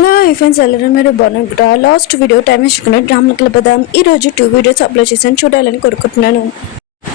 Hello friends ಎಲ್ಲರೂ మీరు బాగున్నారా లాస్ట్ వీడియో టైం వేసుకున్న డ్రామా క్లబ్ బదాం ఈ రోజు 2 వీడియోస్ అప్లోడ్ చేశాను చూడాలని కోరుకుంటున్నాను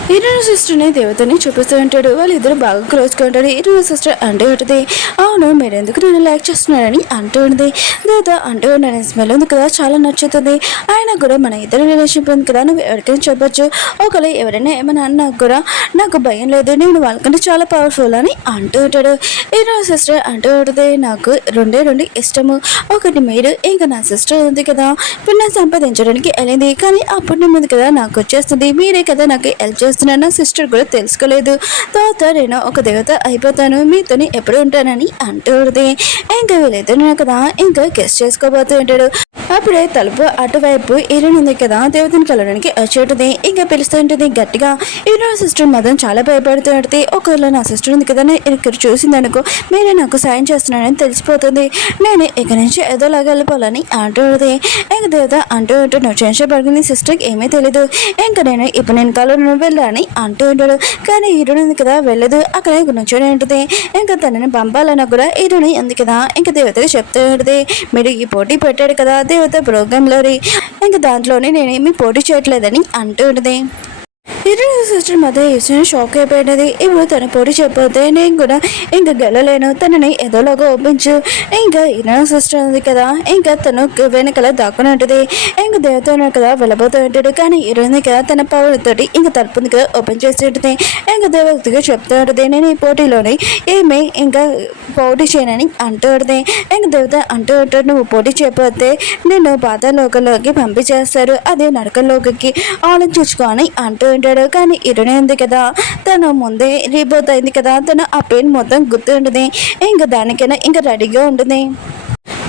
హీరోయిన్ సిస్టర్ని దేవతని చూపిస్తూ ఉంటాడు వాళ్ళిద్దరు బాగా క్లోజ్గా ఉంటారు హీరోయిన్ సిస్టర్ అంటే ఉంటుంది అవును మీరు ఎందుకు నేను లైక్ చేస్తున్నారని అంటూ ఉంటుంది దేవత అంటూ ఉండని స్మెల్ ఉంది కదా చాలా నచ్చుతుంది ఆయన కూడా మన ఇద్దరు రిలేషన్షిప్ ఉంది కదా నువ్వు ఎవరికైనా చెప్పొచ్చు ఒకవేళ ఎవరైనా ఏమైనా అన్నా కూడా నాకు భయం లేదు నేను వాళ్ళకంటే చాలా పవర్ఫుల్ అని అంటూ ఉంటాడు హీరోయిన్ సిస్టర్ అంటూ ఉంటుంది నాకు రెండు ఇష్టము ఒకటి మీరు ఇంకా నా సిస్టర్ ఉంది కదా పుణ్యం సంపాదించడానికి వెళ్ళింది కానీ ఆ పుణ్యం ఉంది కదా నాకు వచ్చేస్తుంది మీరే కదా నాకు హెల్ప్ చేస్తున్నా సిస్టర్ కూడా తెలుసుకోలేదు తర్వాత నేను ఒక దేవత అయిపోతాను మీతోని ఎప్పుడు ఉంటానని అంటుంది ఇంకా వీళ్ళిద్దరు కదా ఇంకా గెస్ట్ చేసుకోబోతూ ఉంటాడు అప్పుడే తలుపు అటువైపు హీరోయిన్ ఉంది కదా దేవతని కలవడానికి వచ్చేటుంది ఇంకా పిలుస్తూ ఉంటుంది గట్టిగా హీరోయిన్ సిస్టర్ మాత్రం చాలా భయపడుతూ ఉంటుంది ఒకవేళ నా సిస్టర్ ఉంది కదా ఇక్కడ చూసింది అనుకో మీరే నాకు సాయం చేస్తున్నానని తెలిసిపోతుంది నేను ఇక్కడి నుంచి ఏదోలాగా వెళ్ళిపోవాలని అంటుంది ఇంకా దేవత అంటూ ఉంటూ నువ్వు టెన్షన్ పడుకుని సిస్టర్కి ఏమీ తెలీదు ఇంకా ఇప్పుడు నేను కలవను వెళ్ళని అంటూ ఉంటాడు కానీ హీరోయిన్ ఉంది కదా వెళ్ళదు అక్కడే నుంచొని ఉంటుంది ఇంకా తనని పంపాలన్నా కూడా హీరోయిన్ ఉంది కదా ఇంకా దేవతకి చెప్తూ ఉంటుంది మీరు ఈ పోటీ పెట్టాడు కదా దేవత ప్రోగ్రాంలోని ఇంకా దాంట్లోనే నేనేమి పోటీ చేయట్లేదని అంటూ ఉంటుంది హీరోయిన్ సిస్టర్ మధ్య యూసిన షాక్ అయిపోయినది ఇప్పుడు తన పోటీ చెప్పితే నేను కూడా ఇంకా గెలలేను తనని ఏదోలాగా ఒప్పించు ఇంకా హీరోయిన్ సిస్టర్ ఉంది కదా ఇంకా తను వెనకల దాక్కుని ఉంటుంది ఇంకా దేవత కదా వెళ్ళబోతూ ఉంటాడు కానీ హీరోయిన్ కదా తన పవర్ తోటి ఇంకా తలుపుని కదా ఓపెన్ చేసి ఉంటుంది ఇంకా దేవతగా చెప్తూ ఉంటుంది నేను ఈ పోటీలోని ఏమి ఇంకా పోటీ చేయనని అంటూ ఉంటుంది ఇంకా దేవత అంటూ ఉంటాడు నువ్వు పోటీ చెప్పితే నేను పాతాళలోకంలోకి పంపించేస్తారు అదే నరకంలోకి ఆలోచించుకో అని అంటూ ఉంటాడు కానీ హీరోయిన్ ఉంది కదా తను ముందే రీబోత్ అయింది కదా తను ఆ పెయిన్ మొత్తం గుర్తు ఉంటుంది ఇంకా దానికైనా ఇంకా రెడీగా ఉంటుంది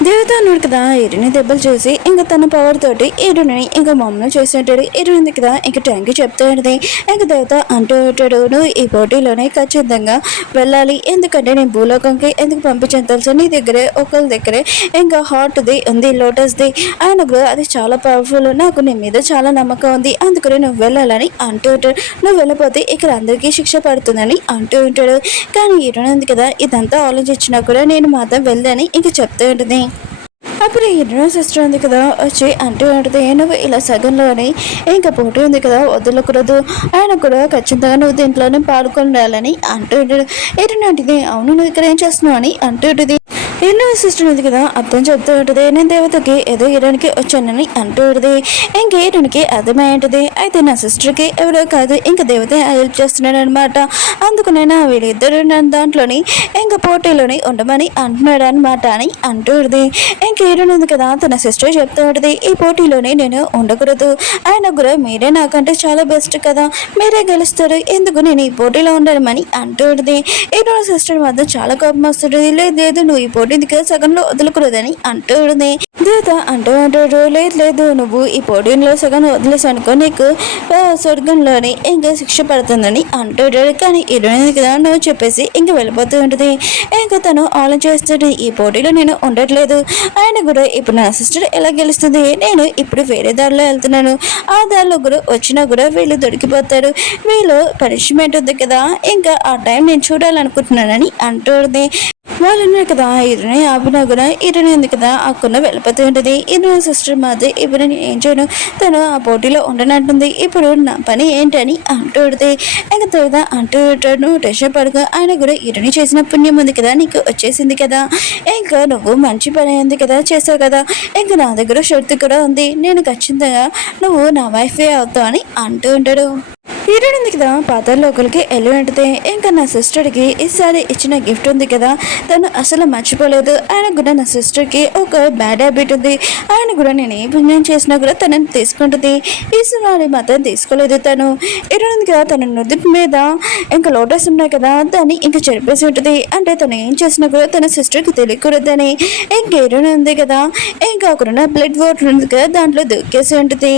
దేవత అన్నాడు కదా హీరోని దెబ్బలు చేసి ఇంకా తన పవర్ తోటి హీరోని ఇంకా మమ్మల్ని చేస్తుంటాడు హీరోయిన్ కదా ఇంకా ట్యాంక్ చెప్తూ ఉంటుంది ఇంకా దేవత అంటూ ఉంటాడు నువ్వు ఈ పోటీలోనే ఖచ్చితంగా వెళ్ళాలి ఎందుకంటే నేను భూలోకంకి ఎందుకు పంపించాను తెలుసు నీ దగ్గరే ఒకరి దగ్గరే ఇంకా హార్ట్ది ఉంది లోటస్ది ఆయన కూడా అది చాలా పవర్ఫుల్ నాకు నీ మీద చాలా నమ్మకం ఉంది అందుకని నువ్వు వెళ్ళాలని అంటూ ఉంటాడు నువ్వు వెళ్ళిపోతే ఇక్కడ అందరికీ శిక్ష పడుతుందని అంటూ ఉంటాడు కానీ హీరోయిన్ ఉంది కదా ఇదంతా ఆలోచించినా కూడా నేను మాత్రం వెళ్ళని ఇంకా చెప్తూ ఉంటుంది అప్పుడు హీరోయిన్ సిస్టర్ ఉంది కదా వచ్చి అంటూ ఉంటుంది నువ్వు ఇలా సగంలోని ఇంకా పోటీ ఉంది కదా వదలకూడదు ఆయన కూడా ఖచ్చితంగా నువ్వు దీంట్లోనే పాల్గొనాలని అంటూ ఉంటాడు ఏంటంటే అవును నువ్వు ఇక్కడ ఏం చేస్తున్నావు అని అంటూ ఉంటుంది హీరోయిన్ సిస్టర్ ఉంది కదా అర్థం చెప్తూ ఉంటుంది నేను దేవతకి ఏదో హీరోయిన్కి వచ్చానని అంటూ ఉంటుంది ఇంక హీరోయిన్కి అర్థమయ్యేది అయితే నా సిస్టర్కి ఎవరో కాదు ఇంకా దేవత హెల్ప్ చేస్తున్నాడు అనమాట అందుకునైనా వీళ్ళిద్దరు నన్ను దాంట్లోని ఇంకా పోటీలోని ఉండమని అంటున్నాడు అనమాట అని అంటూ ఉంటుంది ఇంక హీరోయిన్ ఉంది కదా తన సిస్టర్ చెప్తూ ఉంటుంది ఈ పోటీలోనే నేను ఉండకూడదు ఆయన కూడా మీరే నాకంటే చాలా బెస్ట్ కదా మీరే గెలుస్తారు ఎందుకు నేను ఈ పోటీలో ఉండడమని అంటూ ఉంటుంది హీరోయిన్ సిస్టర్ మాత్రం చాలా కోపం వస్తుంటుంది లేదు నువ్వు ఈ పోటీకి సగంలో వదలకూడదని అంటూ ఉంటుంది దేవత అంటూ అంటాడు లేదు నువ్వు ఈ పోటీలో సగం వదిలేసి అనుకో నీకు స్వర్గంలోని ఇంకా శిక్ష పడుతుందని అంటాడు కానీ హీరోయిన్ కదా నువ్వు చెప్పేసి ఇంకా వెళ్ళిపోతూ ఉంటుంది ఇంకా తను ఆలోచిస్తుంది ఈ పోటీలో నేను ఉండట్లేదు ఆయన కూడా ఇప్పుడు నా సిస్టర్ ఎలా గెలుస్తుంది నేను ఇప్పుడు వేరే దారిలో వెళ్తున్నాను ఆ దారిలో కూడా వచ్చినా కూడా వీళ్ళు దొరికిపోతారు వీళ్ళు పనిష్మెంట్ ఉంది కదా ఇంకా ఆ టైం నేను చూడాలనుకుంటున్నానని అంటుంది వాళ్ళు ఉన్నారు కదా హీరోని ఆపినా కూడా హీరోని ఉంది కదా అక్కడ వెళ్ళిపోతూ ఉంటుంది హీరోయిన్ సిస్టర్ మాది ఇప్పుడు నేను ఏం చేయను తను ఆ పోటీలో ఉండనంటుంది ఇప్పుడు నా పని ఏంటని అంటూ ఉంటుంది ఇంకా తర్వాత అంటూ ఉంటాడు టెన్షన్ పడుకో ఆయన కూడా హీరోని చేసిన పుణ్యం ఉంది కదా నీకు వచ్చేసింది కదా ఇంకా నువ్వు మంచి పని ఉంది కదా చేసావు కదా ఇంకా నా దగ్గర షర్తు కూడా ఉంది నేను ఖచ్చితంగా నువ్వు నా వైఫే అవుతావు అని అంటూ ఉంటాడు హీరోయిన్ ఉంది కదా పాతాళలోకంలోకి వెళ్ళి ఉంటుంది ఇంకా నా సిస్టర్కి ఈసారి ఇచ్చిన గిఫ్ట్ ఉంది కదా తను అసలు మర్చిపోలేదు ఆయన కూడా నా సిస్టర్కి ఒక బ్యాడ్ హ్యాబిట్ ఉంది ఆయన కూడా నేను ఏ పుణ్యం చేసినా కూడా తనని తీసుకుంటుంది ఈసారి మాత్రం తీసుకోలేదు తను హీరోయిన్ ఉంది కదా తన నుదుటి మీద ఇంకా లోటస్ ఉన్నాయి కదా దాన్ని ఇంకా చెరిపేసి ఉంటుంది అంటే తను ఏం చేసినా కూడా తన సిస్టర్కి తెలియకూడదని ఇంకా హీరోయిన్ ఉంది కదా ఇంకా అక్కడున్న బ్లడ్ వాటర్ ఉంది కదా దాంట్లో దూకేసి ఉంటుంది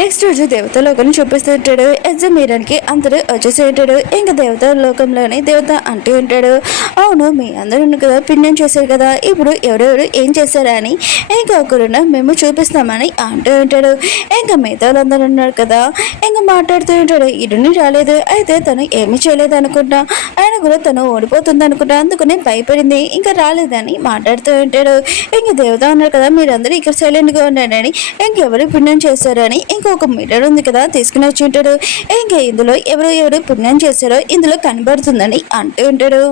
నెక్స్ట్ రోజు దేవతలోకం చూపిస్తూ ఉంటాడు. ఎగ్జామ్ వేయడానికి అందరూ వచ్చేసి ఉంటాడు. ఇంకా దేవత లోకంలోని దేవత అంటూ ఉంటాడు, అవును మీ అందరూ కదా పుణ్యం చేశారు కదా, ఇప్పుడు ఎవరెవరు ఏం చేశారా అని ఇంకా ఒకరున్న మేము చూపిస్తామని అంటూ ఉంటాడు. ఇంకా మిగతా వాళ్ళందరూ ఉన్నారు కదా, ఇంకా మాట్లాడుతూ ఉంటాడు. ఇడుని రాలేదు, అయితే తను ఏమీ చేయలేదు అనుకుంటా, ఆయన కూడా తను ఓడిపోతుంది అనుకుంటా, అందుకనే భయపడింది ఇంకా రాలేదని మాట్లాడుతూ ఉంటాడు. ఇంక దేవత ఉన్నారు కదా, మీరందరూ ఇక్కడ సైలెంట్గా ఉన్నారని, ఇంకెవరు పుణ్యం చేశారని ఇంకొక మీటర్ ఉంది కదా తీసుకుని వచ్చి ఉంటాడు. ఇంకా ఇందులో ఎవరు పుణ్యం చేశారో ఇందులో కనబడుతుందని అంటూ ఉంటాడు.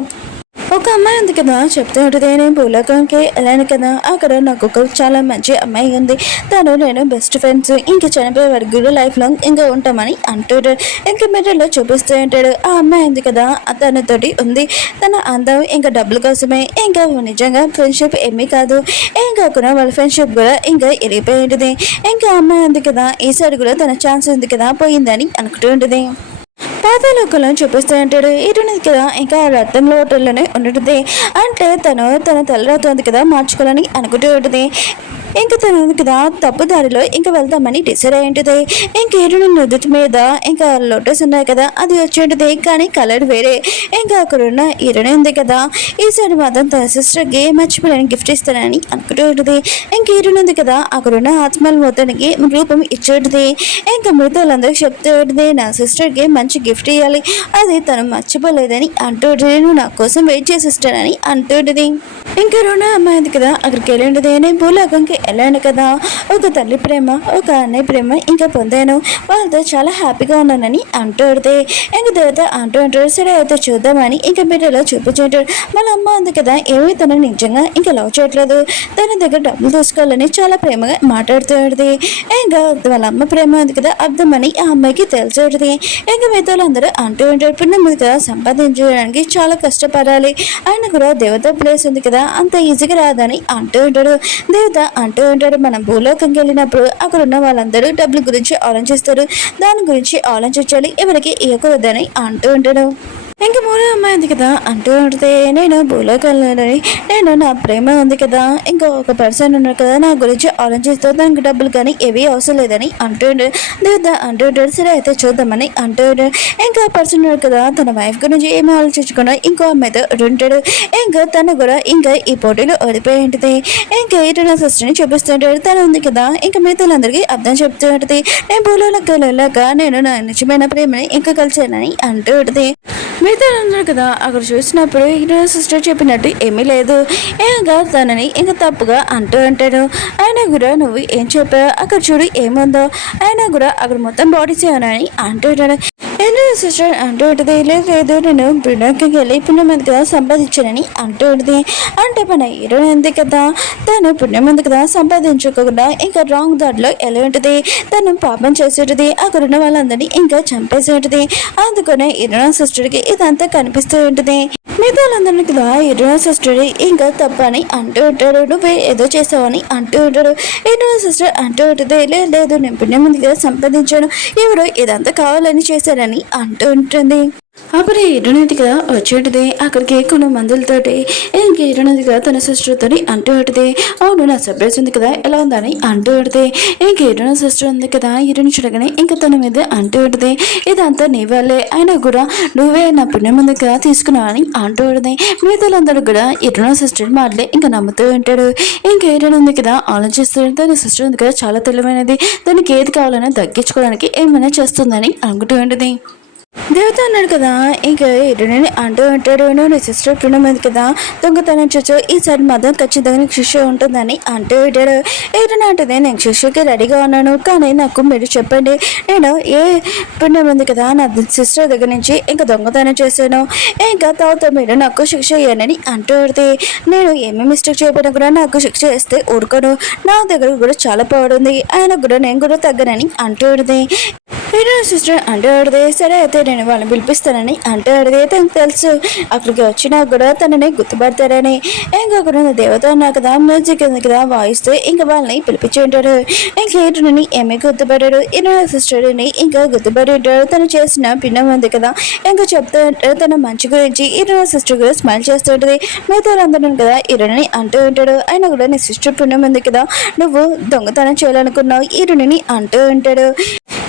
ఒక అమ్మాయి ఉంది కదా, చెప్తూ ఉంటుంది, నేను భూలోకంకి వెళ్ళాను కదా, అక్కడ నాకు ఒక చాలా మంచి అమ్మాయి ఉంది, తను నేను బెస్ట్ ఫ్రెండ్స్, ఇంకా చనిపోయే వరకు లైఫ్ లాంగ్ ఇంకా ఉంటామని అంటాడు. ఇంకా మిర్రర్లో చూపిస్తూ ఉంటాడు. ఆ అమ్మాయి ఉంది కదా, తనతోటి ఉంది, తన అందం ఇంకా డబ్బుల కోసమే, ఇంకా నిజంగా ఫ్రెండ్షిప్ ఏమీ కాదు, ఇంకా కూడా వాళ్ళ ఫ్రెండ్షిప్ కూడా ఇంకా ఇరిగిపోయి ఉంటుంది. ఇంకా అమ్మాయి ఉంది కదా, ఈసారి కూడా తన ఛాన్స్ ఉంది కదా పోయిందని అనుకుంటూ ఉంటుంది. పాతాళోకంలో చూపిస్తూ ఉంటాడు. ఇటున్నది కదా, ఇంకా రక్తంలో హోటల్లోనే ఉంటుంది, అంటే తన తలరాతుంది కదా మార్చుకోవాలని అనుకుంటూ ఉంటుంది. ఇంకా తను కదా తప్పు దారిలో ఇంకా వెళ్దామని డిసైడ్ అయి ఉంటుంది. ఇంకా ఏడు నుదుటి మీద ఇంకా లోటస్ ఉన్నాయి కదా, అది వచ్చి ఉంటుంది, కానీ కలర్ వేరే. ఇంకా అక్కడున్న హీరోయిన్ ఉంది కదా, ఈసారి మాత్రం తన సిస్టర్కి మర్చిపోయాని గిఫ్ట్ ఇస్తానని అనుకుంటూ ఉంటుంది. ఇంకా హీరోయిన్ ఉంది కదా, అక్కడున్న ఆత్మల మొత్తానికి రూపం ఇచ్చి ఉంటుంది. ఇంకా మిగతా వాళ్ళందరికీ చెప్తూ ఉంటుంది, నా సిస్టర్కి మంచి గిఫ్ట్ ఇవ్వాలి, అది తను మర్చిపోలేదని అంటూ ఉంటుంది, నువ్వు నా కోసం వెయిట్ చేసి ఇస్తానని అంటూ ఉంటుంది. ఇంకా రుణ అమ్మాయి కదా, అక్కడికి వెళ్ళి ఉంటుంది, నేను భూలోకంకి వెళ్ళాను కదా, ఒక తల్లి ప్రేమ ఒక అన్నయ్య ప్రేమ ఇంకా పొందాను, వాళ్ళతో చాలా హ్యాపీగా ఉన్నానని అంటూ ఉంటుంది. ఇంకా దేవత అంటూ ఉంటాడు, సరే అయితే చూద్దామని ఇంకా మీరులో చూపించుంటాడు. వాళ్ళ అమ్మ ఉంది కదా, ఏమీ తను నిజంగా ఇంకా లవ్ చేయట్లేదు, తన దగ్గర డబ్బులు తీసుకోవాలని చాలా ప్రేమగా మాట్లాడుతూ ఉంటుంది. ఇంకా వాళ్ళ అమ్మ ప్రేమ ఉంది కదా అర్థమని ఆ అమ్మాయికి తెలిసి ఉంటుంది. ఇంకా మిగతా వాళ్ళందరూ అంటూ ఉంటారు, పుణ్యం ఉంది కదా సంపాదించడానికి చాలా కష్టపడాలి, ఆయన కూడా దేవత ప్లేస్ ఉంది కదా అంత ఈజీగా రాదని అంటూ ఉంటాడు. దేవత అంటూ ఉంటాడు, మనం భూలోకంకి వెళ్ళినప్పుడు అక్కడ ఉన్న వాళ్ళందరూ డబ్బుల గురించి ఆలోచిస్తారు, దాని గురించి ఆలోచించాలి, ఎవరికి ఇవ్వకూడదని అంటూ ఉంటాడు. ఇంకా మూడో అమ్మాయి ఉంది కదా అంటూ ఉంటుంది, నేను భూలోకంలోని నేను నా ప్రేమ ఉంది కదా, ఇంకా ఒక పర్సన్ ఉన్నారు కదా నా గురించి ఆలోచిస్తూ దానికి డబ్బులు కానీ ఏవీ అవసరం లేదని అంటుండే. దేవత అంటూ ఉంటాడు, సరే అయితే చూద్దామని అంటూ ఉంటాడు. ఇంకా పర్సన్ ఉన్నారు కదా, తన వైఫ్ గురించి ఏమీ ఆలోచించకుండా ఇంకో అమ్మాయితో ఉంటాడు. ఇంకా తను కూడా ఇంకా ఈ పోటీలో ఓడిపోయి ఉంటుంది. ఇంకా ఇటు నా సిస్టర్ని చూపిస్తుంటాడు, తను ఉంది కదా ఇంకా మిగతాలందరికీ అర్థం చెప్తూ ఉంటుంది, నేను భూలోకి వెళ్ళాక నేను నా నిజమైన ప్రేమని ఇంకా కలిసానని అంటూ ఉంటుంది. మిగతా అందరూ కదా అక్కడ చూసినప్పుడు హీరో సిస్టర్ చెప్పినట్టు ఏమీ లేదు, ఇంకా తనని ఇంకా తప్పుగా అంటూ ఉంటాడు. ఆయన కూడా నువ్వు ఏం చెప్పావు అక్కడ చూడు ఏముందో, ఆయన కూడా అక్కడ మొత్తం బాడీస్ ఏమని అంటూ ఉంటాడు. హీరో సిస్టర్ అంటూ ఉంటుంది, లేదు నేను బ్రిడ్కి వెళ్ళి పుణ్యం ఉంది కదా సంపాదించానని అంటూ ఉంటుంది. అంటే మన హీరో ఉంది కదా, తను పుణ్యం ఉంది కదా సంపాదించుకోకుండా ఇంకా రాంగ్ దారిలో ఎలా ఉంటుంది, తను పాపం చేసి ఉంటుంది, అక్కడ ఉన్న వాళ్ళందరినీ ఇంకా చంపేసి ఉంటుంది. అందుకనే హీరో సిస్టర్కి ఇదంతా కనిపిస్తూ ఉంటుంది. మిగతా వాళ్ళందరినీ కదా హీరో సిస్టర్ ఇంకా తప్పని అంటూ ఉంటాడు, నువ్వే ఏదో చేసావని అంటూ ఉంటాడు. హీరో సిస్టర్ అంటూ ఉంటుంది, లేదు నేను పుణ్యం ఉంది కదా సంపాదించాను, ఎవరో ఇదంతా కావాలని చేశారని అంటూ ఉంటుంది. అప్పుడు హీరోనది కదా వచ్చేటిది, అక్కడికి కొన్ని మందులతోటి ఇంక హీరోనది కదా తన సిస్టర్తో అంటూ ఉంటుంది, అవును నా సర్ప్రైజ్ ఉంది కదా ఎలా ఉందని అంటూ ఉంటుంది. ఇంక హీరోన సిస్టర్ ఉంది కదా హీరోని చూడగానే ఇంకా తన మీద అంటూ ఉంటుంది, ఇదంతా నీ వల్లే, అయినా కూడా నువ్వే నా పుణ్యం ఉంది కదా తీసుకున్నావని అంటూ ఉంటుంది. మిగతాలందరూ కూడా హీరోన సిస్టర్ మాటలే ఇంకా నమ్ముతూ ఉంటాడు. ఇంక హీరోన్ ఉంది కదా ఆలోచిస్తాడు, తన సిస్టర్ ఉంది కదా చాలా తెలివైనది, దానికి ఏది కావాలన్నా తగ్గించుకోవడానికి ఏమైనా చేస్తుందని అనుకుంటూ ఉంటుంది. దేవత అన్నాడు కదా, ఇంకా హీరోని అంటూ ఉంటాడు, నువ్వు నీ సిస్టర్ పుణ్యం ఉంది కదా దొంగతనం చూచు, ఈసారి మాత్రం ఖచ్చితంగా నీకు శిక్ష ఉంటుందని అంటూ ఉంటాడు. హీరోని అంటుంది, నేను శిక్షకి రెడీగా ఉన్నాను, కానీ నాకు మీరు చెప్పండి, నేను ఏ పుణ్యం ఉంది కదా నా సిస్టర్ దగ్గర నుంచి ఇంకా దొంగతనం చేశాను, ఇంకా తర్వాత మీరు నాకు శిక్ష ఇవ్వనని అంటూ ఉంటుంది. నేను ఏమీ మిస్టేక్ చేయకపోయినా కూడా నాకు శిక్ష చేస్తే ఊరుకోను, నా దగ్గర కూడా చాలా పవర్ ఉంది, ఆయన కూడా నేను కూడా తగ్గనని అంటూ ఉంటుంది. హీరో సిస్టర్ అంటే ఆడితే సరే అయితే నేను వాళ్ళని పిలిపిస్తానని అంటే ఆడితే తనకు తెలుసు అక్కడికి వచ్చినా కూడా తనని గుర్తుపడతారని. ఇంకొకరు దేవత ఉన్నా కదా మ్యూజిక్ ఉంది కదా వాయిస్తే ఇంకా వాళ్ళని పిలిపించి ఉంటాడు. ఇంకా హీరోని ఏమీ గుర్తుపడ్డాడు. హీరో సిస్టర్ని ఇంకా గుర్తుపడి ఉంటాడు. తను చేసిన పిండం ఉంది కదా ఇంకా చెప్తూ ఉంటాడు తన మంచి గురించి. హీరో సిస్టర్ కూడా స్మైల్ చేస్తూ ఉంటుంది. మిగతా వాళ్ళందరూ కదా హీరోని అంటూ ఉంటాడు. అయినా కూడా నీ సిస్టర్ పిండం ఉంది కదా నువ్వు దొంగతనం చేయాలనుకున్నావు హీరోని అంటూ ఉంటాడు.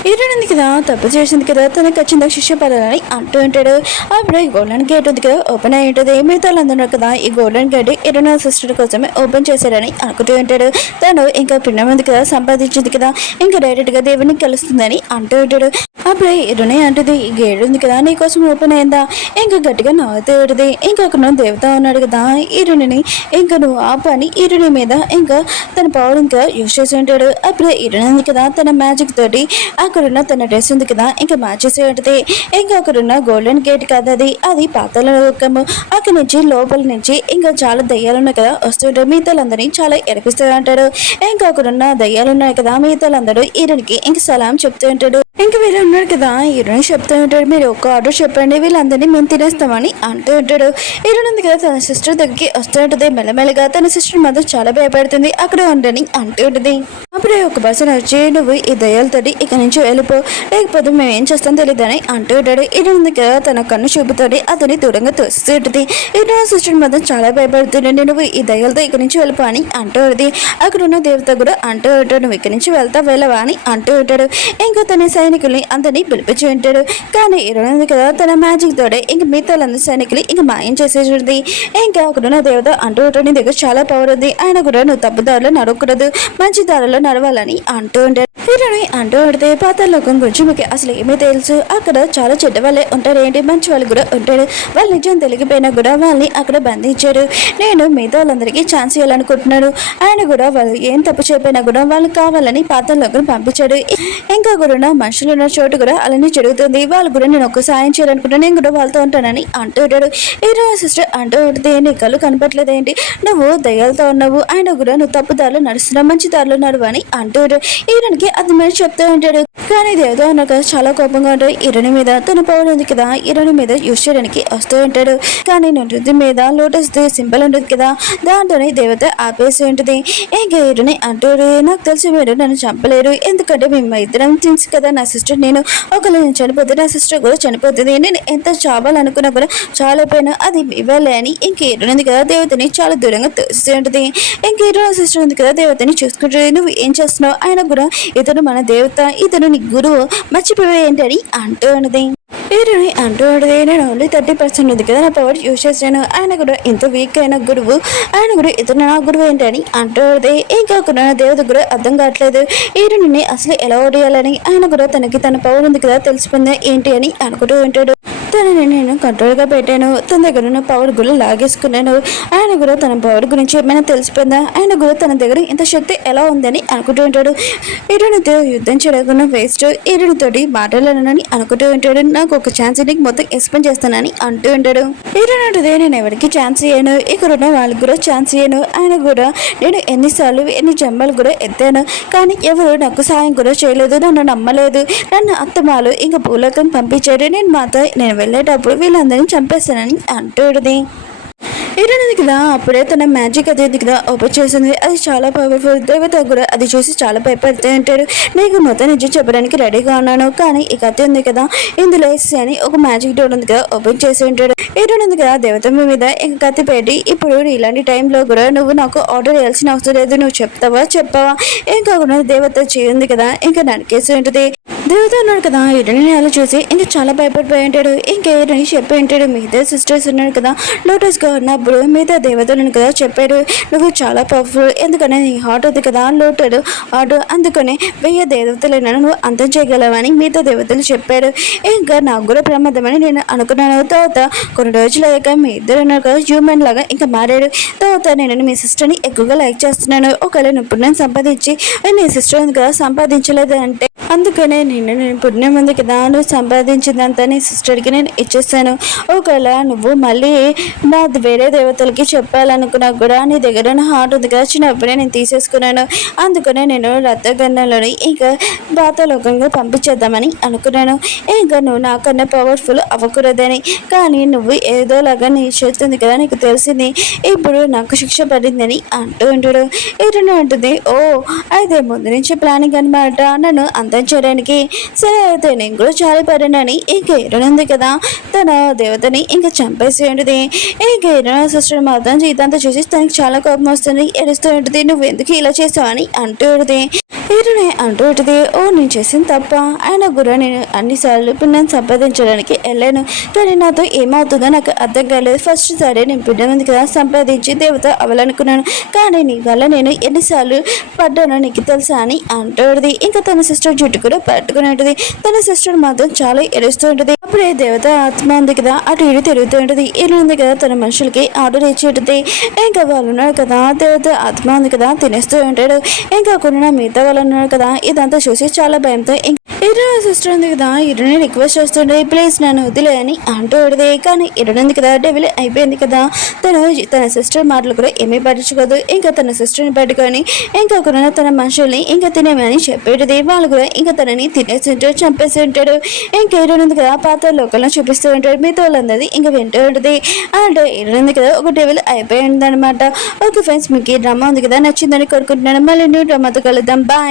హీరోయిన్ కదా తప్పు చేసింది కదా తనకు ఖచ్చితంగా శిక్ష పడాలని అంటూ ఉంటాడు. అప్పుడు ఈ గోల్డెన్ గేట్ ఉంది కదా ఓపెన్ అయి ఉంటుంది. మిగతా వాళ్ళందరూ కదా ఈ గోల్డెన్ గేట్ హీరోయిన్ సిస్టర్ కోసమే ఓపెన్ చేశారని అనుకుంటూ ఉంటాడు. తను ఇంకా పిండం ఉంది కదా సంపాదించింది కదా ఇంకా డైరెక్ట్ గా దేవుడిని కలుస్తుందని అంటూ ఉంటాడు. అప్పుడే హీరోయిన్ అంటుంది ఈ గేట్ ఉంది కదా నీకోసం ఓపెన్ అయిందా ఇంకా గట్టిగా నవ్వుతూ ఉంటుంది. ఇంకా అక్కడ దేవత ఉన్నాడు కదా హీరోయిన్ ఇంకా నువ్వు ఆ పని హీరోయిన్ మీద ఇంకా తన పవర్ ఇంకా యూజ్ చేసి ఉంటాడు. అప్పుడే హీరోయిన్ కదా తన మ్యాజిక్ తోటి అక్కడున్న తన డ్రెస్ ఉంది కదా ఇంకా మ్యాచ్ చేసి ఉంటుంది. ఇంకా అక్కడున్న గోల్డెన్ గేట్ కదా అది పాతాళ లోకము. అక్కడి నుంచి లోపల నుంచి ఇంకా చాలా దయ్యాలు ఉన్నాయి కదా వస్తుంటారు. మిగతాలందరినీ చాలా ఎరిపిస్తూ ఉంటాడు. ఇంకా అక్కడున్న దయ్యాలు ఉన్నాయి కదా మిగతాలందరూ హీరోయిన్కి ఇంకా సలాం చెప్తూ ఉంటాడు. ఇంకా వీళ్ళు ఉన్నాడు కదా హీరోయిన్ చెప్తూ ఉంటాడు మీరు ఒక్క ఆర్డర్ చెప్పండి వీళ్ళందరినీ మేము తినేస్తామని అంటూ ఉంటాడు. హీరోయిన్ ఉంది కదా తన సిస్టర్ దగ్గరికి వస్తూ ఉంటుంది. మెల్లమెల్లగా తన సిస్టర్ మాత్రం చాలా భయపడుతుంది అక్కడే ఉండని అంటూ ఉంటుంది. అప్పుడే ఒక పర్సన్ వచ్చి నువ్వు ఈ దయ్యాలతోటి ఇక నుంచి వెళ్ళిపో లేకపోతే మేము ఏం చేస్తాం తెలియదని అంటూ ఉంటాడు. హీరోయిన్ ఉంది కదా తన కన్ను చూపుతోటి అతని దూరంగా తోస్తూ ఉంటుంది. హీరోయిన్ సిస్టర్ మాత్రం చాలా భయపడుతుండే నువ్వు ఈ దయ్యాలతో ఇక నుంచి వెళ్ళిపో అని అంటూ ఉంటుంది. అక్కడ ఉన్న దేవత కూడా అంటూ ఉంటాడు నువ్వు ఇక్కడి నుంచి వెళ్తా వెళ్ళవా అని అంటూ ఉంటాడు. ఇంకా తన సైనికుల్ని అందరినీ పిలిపించి ఉంటాడు. కానీ హీరోయిన్ ఉంది కదా తన మ్యాజిక్ తోడే ఇంక మిగతా సైనికులు ఇంకా మాయం చేసేది. ఇంకా అక్కడున్న దేవత అంటూ ఉంటాడు నీ దగ్గర చాలా పవర్ ఉంది ఆయన కూడా నువ్వు తప్పుదారిలో నడవకూడదు మంచి దారిలో నడవాలని అంటూ ఉంటాడు. హీరోయిన్ అంటూ ఉంటే పాతాళలోకం గురించి మీకు అసలు ఏమీ తెలుసు అక్కడ చాలా చెడ్డ వాళ్ళే ఉంటారు ఏంటి మంచి వాళ్ళు కూడా ఉంటాడు. వాళ్ళు నిజం తెలిగిపోయినా కూడా వాళ్ళని అక్కడ బంధించారు. నేను మిగతా వాళ్ళందరికీ ఛాన్స్ ఇవ్వాలనుకుంటున్నాడు. ఆయన కూడా వాళ్ళు ఏం తప్పు చెప్పినా కూడా వాళ్ళు కావాలని పాతాళలోకం పంపించాడు. ఇంకా కూడా మనుషులు ఉన్న చోటు కూడా అలానే జరుగుతుంది వాళ్ళు కూడా నేను ఒక సాయం చేయాలనుకుంటున్నాను నేను కూడా వాళ్ళతో ఉంటానని అంటూ ఉంటాడు. హీరో సిస్టర్ అంటూ ఉంటుంది నీ కళ్ళు కనపట్లేదు ఏంటి నువ్వు దయ్యాలతో ఉన్నావు ఆయన కూడా నువ్వు తప్పు దారిలో నడుస్తున్నావు మంచి దారిలో నడువు అని అంటూ హీరోయిన్కి అది మరి చెప్తూ ఉంటాడు. కానీ దేవత ఉన్న కదా చాలా కోపంగా ఉంటాడు. హీరోయిన్ మీద తన పవర్ ఉంది కదా హీరోయిన్ మీద యూజ్ చేయడానికి వస్తూ ఉంటాడు. కానీ నువ్వు మీద లోటస్ సింబల్ ఉంటుంది కదా దాంతోనే దేవత ఆపేసి ఉంటుంది. ఇంకా హీరోయిన్ అంటూ నాకు తెలిసి మీరు నన్ను చంపలేరు ఎందుకంటే మేము ఇద్దరం థింగ్స్ కదా నా సిస్టర్ నేను ఒకళ్ళు నేను చనిపోతే నా సిస్టర్ కూడా చనిపోతుంది నేను ఎంత చావాలనుకున్నా కూడా చాలా పైన అది ఇవ్వాలి అని ఇంక హీరోయిన్ ఉంది కదా దేవతని చాలా దూరంగా తోసి ఉంటుంది. ఇంక హీరోయిన్ సిస్టర్ ఉంది కదా దేవతని చూసుకుంటుంది నువ్వు ఏం చేస్తున్నావు ఆయన కూడా ఇతను మన దేవత ఇతను నీ గురువు మర్చిపోయి ఏంటి అని అంటూ ఉన్నది. హీరోయిన్ అంటూ ఉంటుంది నేను ఓన్లీ 30% ఉంది కదా నా పవర్ యూజ్ చేశాను ఆయన కూడా ఇంత వీక్ అయిన గురువు ఆయన కూడా ఇతను నా గురువు ఏంటి అని అంటూ ఉంటుంది. ఇంకా కూడా దేవత కూడా అర్థం కావట్లేదు హీరోయిన్ని అసలు ఎలా ఓడియాలని ఆయన కూడా తనకి తన పవర్ ఉంది కదా తెలిసిపోయిందా ఏంటి అని అనుకుంటూ ఉంటాడు. తనని నేను కంట్రోల్గా పెట్టాను తన దగ్గర ఉన్న పవర్ కూడా లాగేసుకున్నాను ఆయన కూడా తన పవర్ గురించి ఏమైనా తెలిసిపోయిందా ఆయన కూడా తన దగ్గర ఇంత శక్తి ఎలా ఉందని అనుకుంటూ ఉంటాడు. హీరోయిన్తో యుద్ధం చేయకుండా వేస్ట్ హీరోయిన్తోటి మాట్లాడాలని అనుకుంటూ ఉంటాడు. నాకు ఒక ఛాన్స్ నీకు మొత్తం ఎక్స్ప్లెయిన్ చేస్తానని అంటూ ఉంటాడు. హీరోయిన్ అంటుంది నేను ఎవరికి ఛాన్స్ ఇయ్యాను ఇక్కడ ఉన్న వాళ్ళకి కూడా ఛాన్స్ ఇయ్యాను ఆయన కూడా నేను ఎన్నిసార్లు ఎన్ని జన్మలు కూడా ఎత్తాను కానీ ఎవరు నాకు సాయం కూడా చేయలేదు నన్ను నమ్మలేదు నన్ను అత్తమాలు ఇంకా భూలోకం పంపించారు నేను వెళ్ళేటప్పుడు వీళ్ళందరినీ చంపేస్తానని అంటుంది. హీరోయిన్ కదా అప్పుడే తన మ్యాజిక్ అది కదా ఓపెన్ చేసింది అది చాలా పవర్ఫుల్ దేవత కూడా అది చూసి చాలా భయపడుతూ ఉంటాడు. నీకు మొత్తం నిజం చెప్పడానికి రెడీగా ఉన్నాను కానీ ఈ కథ ఉంది కదా ఇందులో అని ఒక మ్యాజిక్ డోర్ ఉంది కదా ఓపెన్ చేసి ఉంటాడు. హీరోయిన్ ఉంది కదా దేవత మీద ఇంక కత్తి పెట్టి ఇప్పుడు ఇలాంటి టైంలో కూడా నువ్వు నాకు ఆర్డర్ వేయాల్సిన అవసరం లేదు నువ్వు చెప్పవా ఏం కాకుండా దేవత చేయింది కదా ఇంకా నరికేసి ఉంటుంది. దేవత ఉన్నాడు కదా హీరోయిన్ అలా చూసి ఇంకా చాలా భయపడిపోయి ఉంటాడు. ఇంకా హీరోయిన్ చెప్పి ఉంటాడు మిగతా సిస్టర్స్ ఉన్నాడు కదా లోటస్గా ఉన్నప్పుడు మిగతా దేవతలను కదా చెప్పాడు నువ్వు చాలా పవర్ఫుల్ ఎందుకని నీ హార్ట్ ఉంది కదా లోటెడ్ హార్ట్ అందుకని 1000 దేవతలను నువ్వు అంతం చేయగలవని మిగతా దేవతలు చెప్పాడు. ఇంకా నాకు కూడా ప్రమాదమని నేను అనుకున్నాను. తర్వాత కొన్ని రోజులు అయ్యాక మీ ఇద్దరు ఉన్నారు కదా హ్యూమన్ లాగా ఇంకా మారాడు. తర్వాత నేను మీ సిస్టర్ని ఎక్కువగా లైక్ చేస్తున్నాను ఒకవేళ ఇప్పుడు నేను సంపాదించి నీ సిస్టర్ ఉంది కదా సంపాదించలేదు అంటే అందుకనే నేను పుణ్యం ఉంది కదా, నువ్వు సంపాదించిందంతా నీ సిస్టర్కి నేను ఇచ్చేస్తాను. ఒకవేళ నువ్వు మళ్ళీ నా వేరే దేవతలకి చెప్పాలనుకున్నా కూడా నీ దగ్గర నా హార్ట్ ఉంది కదా, చిన్నప్పుడే నేను తీసేసుకున్నాను. అందుకనే నేను రక్తగన్నంలోని ఇంకా పాతలోకంగా పంపించేద్దామని అనుకున్నాను. ఇంకా నువ్వు నాకన్నా పవర్ఫుల్ అవ్వకూడదని. కానీ నువ్వు ఏదోలాగా నీ చేస్తుంది కదా, నీకు తెలిసింది. ఇప్పుడు నాకు శిక్ష పడిందని అంటూ ఉంటాడు. ఇటును అంటుంది, ఓ అయితే ముందు నుంచి ప్లానింగ్ అనమాట నన్ను అంతం చేయడానికి. సరే అయితే నేను కూడా చాలా పడినని ఇంకా ఇరునుంది కదా, తన దేవతని ఇంకా చంపేసి ఉంటుంది. ఇంకా ఇరున సిస్టర్ మాత్రం జీతంతో చూసి తనకి చాలా కోపం వస్తుంది, ఏడుస్తూ ఉంటుంది. నువ్వు ఎందుకు ఇలా చేసావని అంటూ ఉంటుంది. ఇరునే అంటూ ఉంటుంది, ఓ నేను చేసిన తప్ప. ఆయన కూడా నేను అన్నిసార్లు పిన్నను సంపాదించడానికి వెళ్ళాను, కానీ నాతో ఏమవుతుందో నాకు అర్థం కాలేదు. ఫస్ట్ సారి నేను పిన్న ఉంది కదా సంపాదించి దేవత అవ్వాలనుకున్నాను, కానీ నీ వల్ల నేను ఎన్నిసార్లు పడ్డానో నీకు తెలుసా అని అంటుంది. ఇంకా తన సిస్టర్ జుట్టు కూడా పట్టుకుని ఉంటుంది. తన సిస్టర్ మాత్రం చాలా ఏడుస్తూ ఉంటుంది. అప్పుడే దేవత ఆత్మ ఉంది కదా అటు ఇటు తిరుగుతూ ఉంటుంది. ఇల్లు ఉంది కదా తన మనుషులకి ఆర్డర్ ఇచ్చి ఉంటుంది. ఇంకా వాళ్ళు ఉన్నారు కదా, దేవత ఆత్మ ఉంది కదా తినేస్తూ ఉంటాడు. ఇంకా కొన్ని మిగతా వాళ్ళు ఉన్నారు కదా, ఇదంతా చూసి చాలా భయంతో ఇరున సిస్టర్ ఉంది కదా ఇరుని రిక్వెస్ట్ చేస్తుండే, ప్లీజ్ నన్ను వదిలే అని అంటూ ఉంటుంది. కానీ ఇరునుంది కదా డెవిల్ అయిపోయింది కదా, తన సిస్టర్ మాటలు కూడా ఏమీ పట్టించుకోదు. ఇంకా తన సిస్టర్ని పట్టుకొని ఇంకా కూడా తన మనుషుల్ని ఇంకా తినేమని చెప్పేది. వాళ్ళు కూడా ఇంకా తనని తినేసి ఉంటాడు, చంపేసి ఉంటాడు. ఇంకా ఇరునుంది కదా పాత లోకల్లో చూపిస్తూ ఉంటాడు. మిగతా వాళ్ళందరిది ఇంకా వింటూ ఉంటుంది. అంటే ఇరునుంది కదా ఒక డెవిల్ అయిపోయింది అనమాట. ఓకే ఫ్రెండ్స్, మీకు ఈ డ్రామా ఉంది కదా నచ్చిందని కోరుకుంటున్నాను. మళ్ళీ న్యూ డ్రామాతో కలుద్దాం. బాయ్.